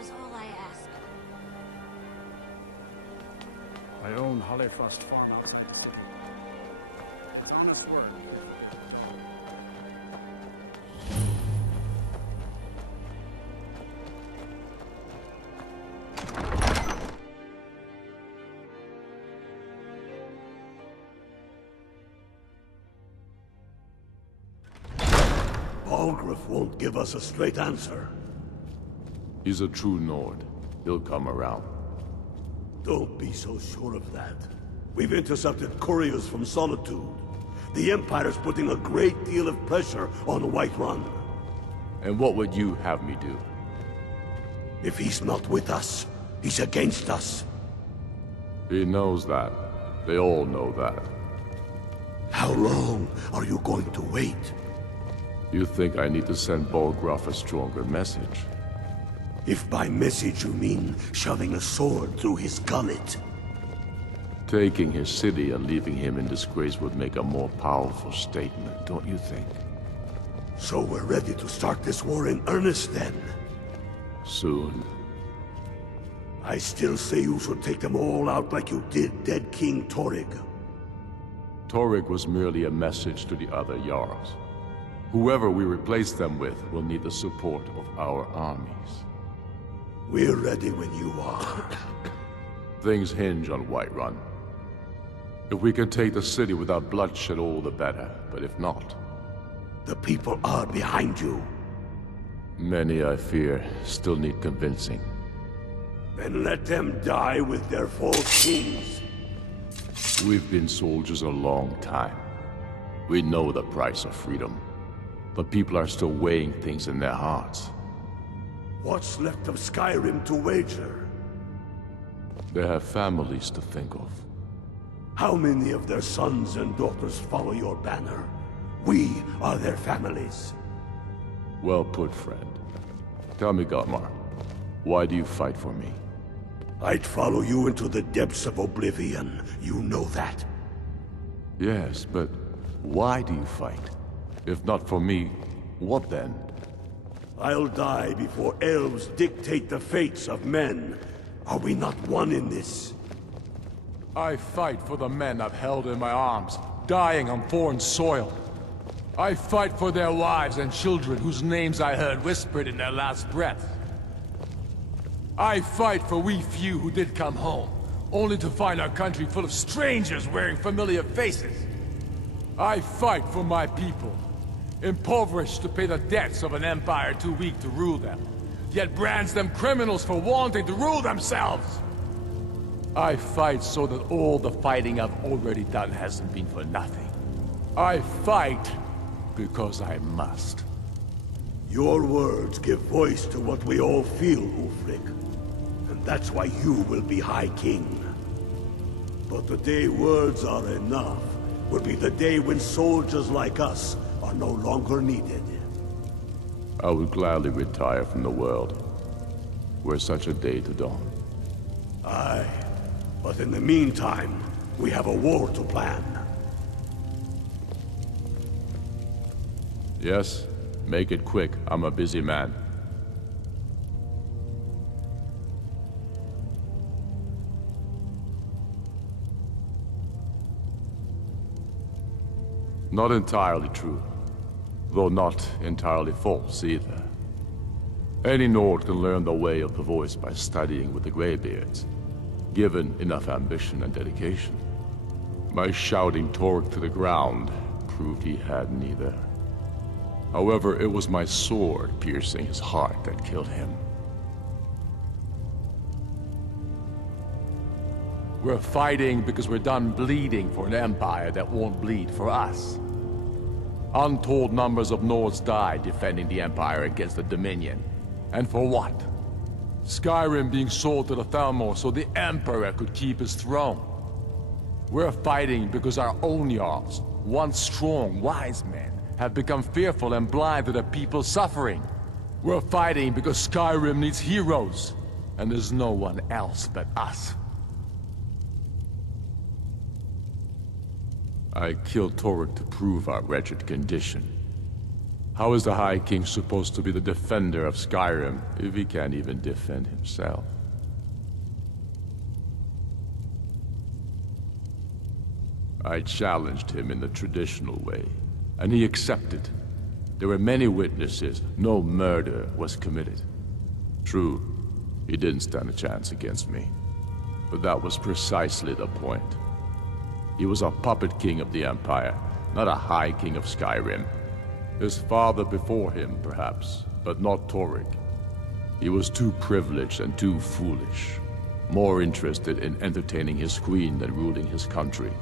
is all I ask. I own Hollyfrost Farm outside the city. It's honest work. Balgruuf won't give us a straight answer. He's a true Nord. He'll come around. Don't be so sure of that. We've intercepted couriers from Solitude. The Empire's putting a great deal of pressure on Whiterun. And what would you have me do? If he's not with us, he's against us. He knows that. They all know that. How long are you going to wait? You think I need to send Balgruuf a stronger message? If by message you mean shoving a sword through his gullet. Taking his city and leaving him in disgrace would make a more powerful statement, don't you think? So we're ready to start this war in earnest then? Soon. I still say you should take them all out like you did dead King Torrig. Torrig was merely a message to the other Jarls. Whoever we replace them with will need the support of our armies. We're ready when you are. Things hinge on Whiterun. If we can take the city without bloodshed, all the better. But if not... The people are behind you. Many, I fear, still need convincing. Then let them die with their false kings. We've been soldiers a long time. We know the price of freedom. But people are still weighing things in their hearts. What's left of Skyrim to wager? They have families to think of. How many of their sons and daughters follow your banner? We are their families. Well put, friend. Tell me, Godmar, why do you fight for me? I'd follow you into the depths of oblivion. You know that. Yes, but why do you fight? If not for me, what then? I'll die before elves dictate the fates of men. Are we not one in this? I fight for the men I've held in my arms, dying on foreign soil. I fight for their wives and children whose names I heard whispered in their last breath. I fight for we few who did come home, only to find our country full of strangers wearing familiar faces. I fight for my people, impoverished to pay the debts of an empire too weak to rule them, yet brands them criminals for wanting to rule themselves. I fight so that all the fighting I've already done hasn't been for nothing. I fight because I must. Your words give voice to what we all feel, Ulfric. And that's why you will be High King. But the day words are enough will be the day when soldiers like us are no longer needed. I would gladly retire from the world, were such a day to dawn. Aye, but in the meantime, we have a war to plan. Yes, make it quick. I'm a busy man. Not entirely true, though not entirely false either. Any Nord can learn the way of the voice by studying with the Greybeards, given enough ambition and dedication. My shouting Torg to the ground proved he had neither. However, it was my sword piercing his heart that killed him. We're fighting because we're done bleeding for an empire that won't bleed for us. Untold numbers of Nords died defending the empire against the Dominion. And for what? Skyrim being sold to the Thalmor so the Emperor could keep his throne. We're fighting because our own Jarls, once strong, wise men, have become fearful and blind to the people's suffering. We're fighting because Skyrim needs heroes, and there's no one else but us. I killed Torrig to prove our wretched condition. How is the High King supposed to be the defender of Skyrim if he can't even defend himself? I challenged him in the traditional way, and he accepted. There were many witnesses. No murder was committed. True, he didn't stand a chance against me. But that was precisely the point. He was a puppet king of the Empire, not a High King of Skyrim. His father before him, perhaps, but not Torrik. He was too privileged and too foolish, more interested in entertaining his queen than ruling his country.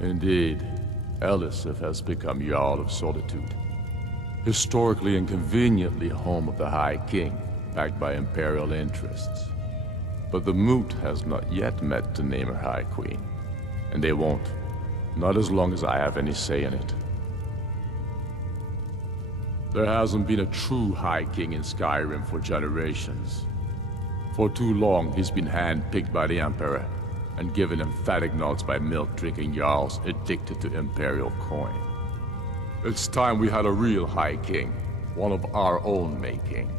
Indeed, Elisif has become Jarl of Solitude, historically and conveniently home of the High King, backed by Imperial interests. But the Moot has not yet met to name her High Queen, and they won't. Not as long as I have any say in it. There hasn't been a true High King in Skyrim for generations. For too long, he's been hand-picked by the Emperor, and given emphatic nods by milk-drinking Jarls addicted to Imperial coin. It's time we had a real High King, one of our own making.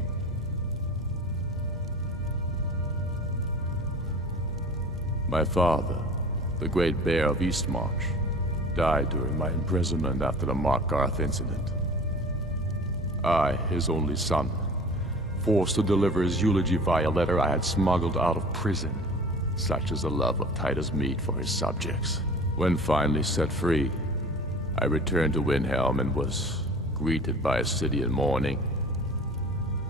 My father, the Great Bear of Eastmarch, died during my imprisonment after the Markarth incident. I, his only son, forced to deliver his eulogy via letter I had smuggled out of prison, such is the love of Titus meat for his subjects. When finally set free, I returned to Windhelm and was greeted by a city in mourning,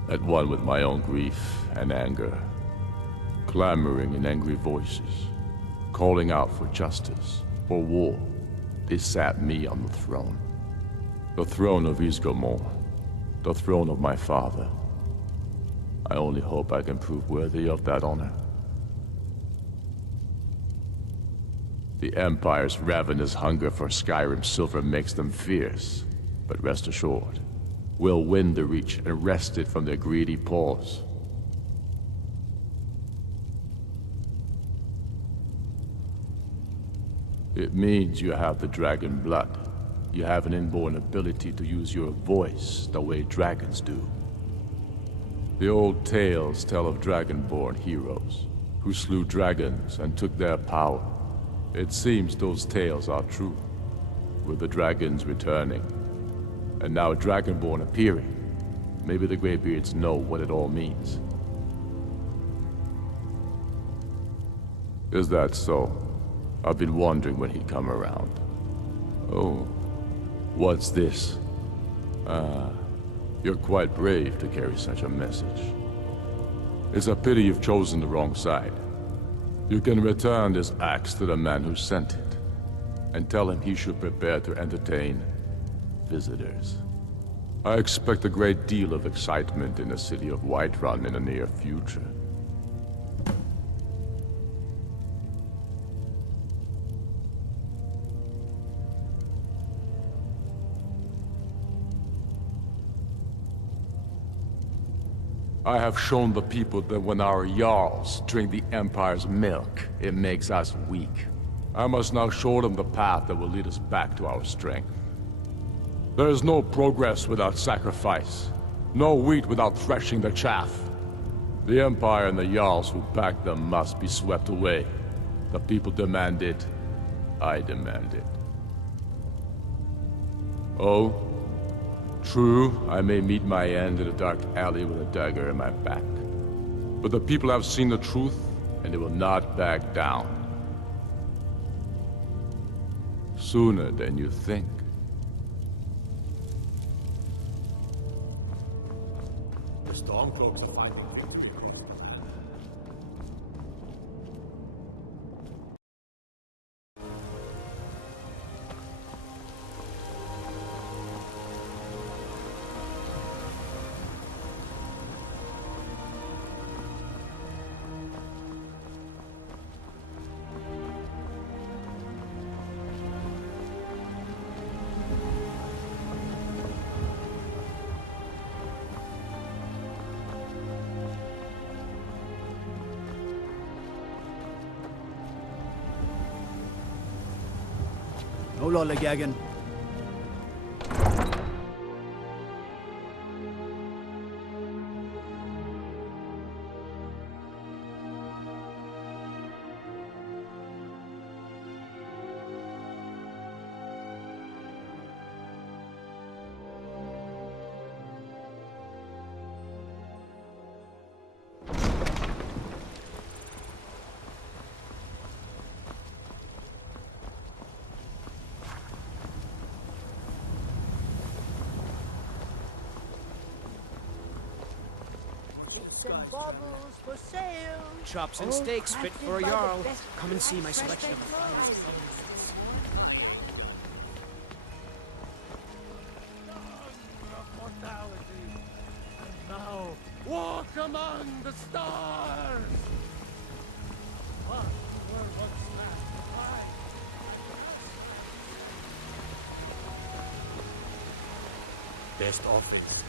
at one with my own grief and anger, clamoring in angry voices, calling out for justice, for war. They sat me on the throne of Ysgramor, the throne of my father. I only hope I can prove worthy of that honor. The Empire's ravenous hunger for Skyrim silver makes them fierce, but rest assured, we'll win the Reach and wrest it from their greedy paws. It means you have the dragon blood. You have an inborn ability to use your voice the way dragons do. The old tales tell of dragonborn heroes who slew dragons and took their power. It seems those tales are true, with the dragons returning, and now a dragonborn appearing. Maybe the Greybeards know what it all means. Is that so? I've been wondering when he'd come around. Oh, what's this? You're quite brave to carry such a message. It's a pity you've chosen the wrong side. You can return this axe to the man who sent it, and tell him he should prepare to entertain visitors. I expect a great deal of excitement in the city of Whiterun in the near future. I have shown the people that when our Jarls drink the Empire's milk, it makes us weak. I must now show them the path that will lead us back to our strength. There is no progress without sacrifice, no wheat without threshing the chaff. The Empire and the Jarls who back them must be swept away. The people demand it. I demand it. Oh? True, I may meet my end in a dark alley with a dagger in my back. But the people have seen the truth, and they will not back down. Sooner than you think. The Stormcloaks are finding you. Hola, Legagan. Chops and baubles for sale. Chops and All steaks fit crafted for a by the Jarl. best Come and see my craftsmen selection of alive. Now, walk among the stars! What were once last Best office.